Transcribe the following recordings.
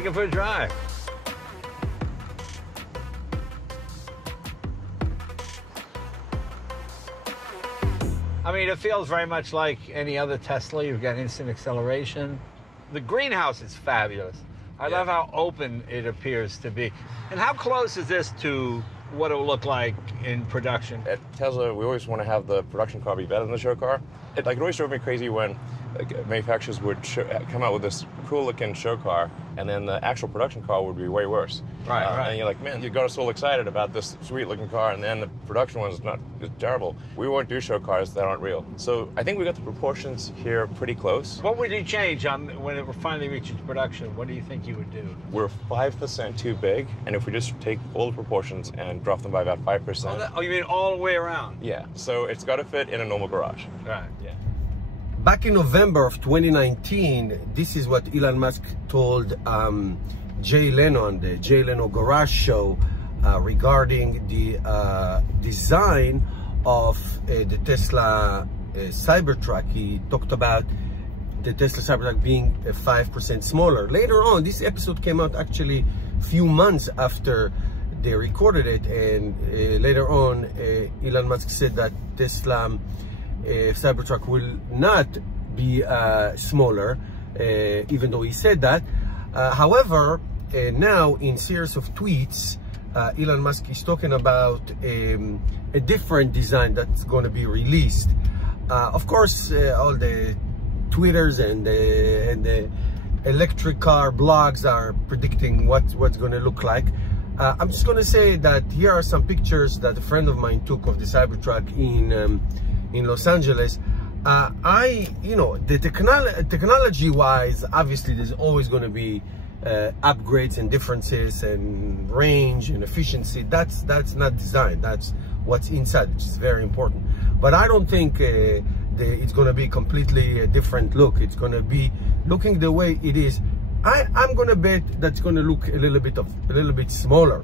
take it for a drive. I mean, it feels very much like any other Tesla. You've got instant acceleration. The greenhouse is fabulous. I love how open it appears to be. And how close is this to what it will look like in production? At Tesla, we always want to have the production car be better than the show car. It always drove me crazy when manufacturers would come out with this cool-looking show car, and then the actual production car would be way worse. Right. And you're like, man, you got us all excited about this sweet-looking car, and then the production one is terrible. We won't do show cars that aren't real. So I think we got the proportions here pretty close. What would you change when it finally reaches production? What do you think you would do? We're 5% too big, and if we just take all the proportions and drop them by about 5%. Oh, you mean all the way around? Yeah. So it's got to fit in a normal garage. Right. Yeah. Back in November of 2019, this is what Elon Musk told Jay Leno on the Jay Leno Garage Show regarding the design of the Tesla Cybertruck. He talked about the Tesla Cybertruck being 5% smaller. Later on, this episode came out actually a few months after they recorded it, and later on, Elon Musk said that Tesla Cybertruck will not be smaller, even though he said that. However, now in series of tweets, Elon Musk is talking about a different design that's going to be released. Of course, all the Twitters and the electric car blogs are predicting what's going to look like. I'm just going to say that here are some pictures that a friend of mine took of the Cybertruck in Los Angeles. The technology-wise, obviously, there's always going to be upgrades and differences and range and efficiency. That's not design. That's what's inside, which is very important. But I don't think it's going to be completely a different look. It's going to be looking the way it is. I'm going to bet that's going to look a little bit smaller.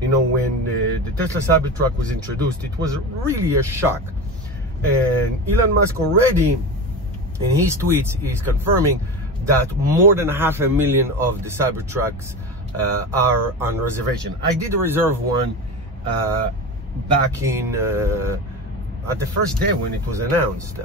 You know, when the Tesla Cybertruck was introduced, it was really a shock. And Elon Musk already, in his tweets, is confirming that more than 500,000 of the Cybertrucks are on reservation. I did reserve one back in at the first day when it was announced.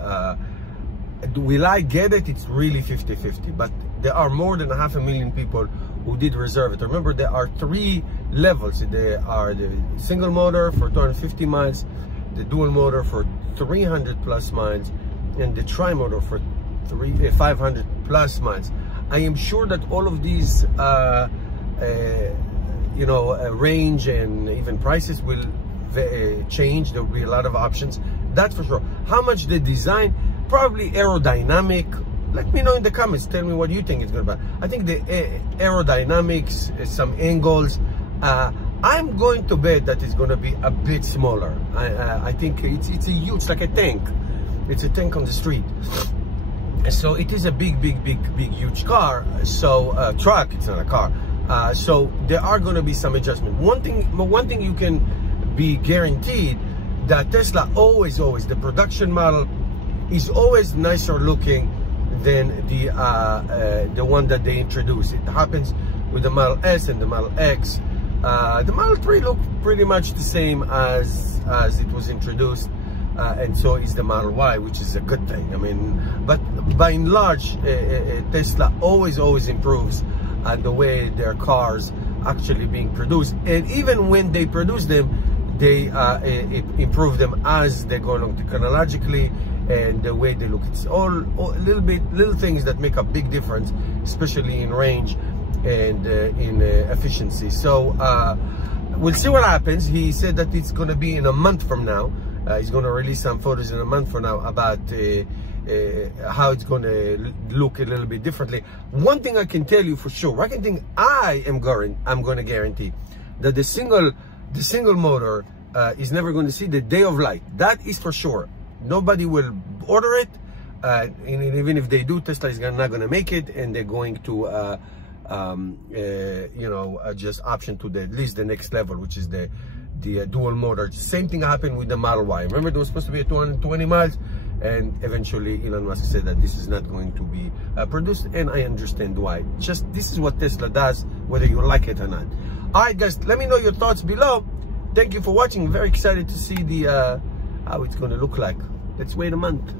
Will I get it? It's really 50-50, but there are more than 500,000 people who did reserve it. Remember, there are 3 levels. There are the single motor for 250 miles, the dual motor for 300 plus miles, and the tri-motor for 500 plus miles. I am sure that all of these range and even prices will change. There will be a lot of options, that's for sure. How much the design? Probably aerodynamic. Let me know in the comments. Tell me what you think it's going to be. I think the aerodynamics, some angles. I'm going to bet that it's going to be a bit smaller. I think it's a huge, like a tank. It's a tank on the street. So it is a big, huge car. So truck. It's not a car. So there are going to be some adjustment. One thing you can be guaranteed that Tesla always the production model is always nicer looking than the one that they introduced. It happens with the Model S and the Model X. The Model 3 looked pretty much the same as it was introduced, and so is the Model Y, which is a good thing. I mean, but by and large, Tesla always improves on the way their cars actually being produced, and even when they produce them, they improve them as they go along technologically and the way they look. It's all little things that make a big difference, especially in range and in efficiency. So we'll see what happens. He said that it's going to be in a month from now. He's going to release some photos in a month from now about how it's going to look a little bit differently. One thing I can tell you for sure, I'm going to guarantee that the single motor is never going to see the day of light. That is for sure. Nobody will order it, and even if they do, Tesla is not going to make it, and they're going to just option to at least the next level, which is the dual motor. Same thing happened with the Model Y. Remember, it was supposed to be at 220 miles, And eventually Elon Musk said that this is not going to be produced, and I understand why. Just this is what Tesla does, whether you like it or not. All right, guys, let me know your thoughts below. Thank you for watching. Very excited to see the how it's going to look like. Let's wait a month.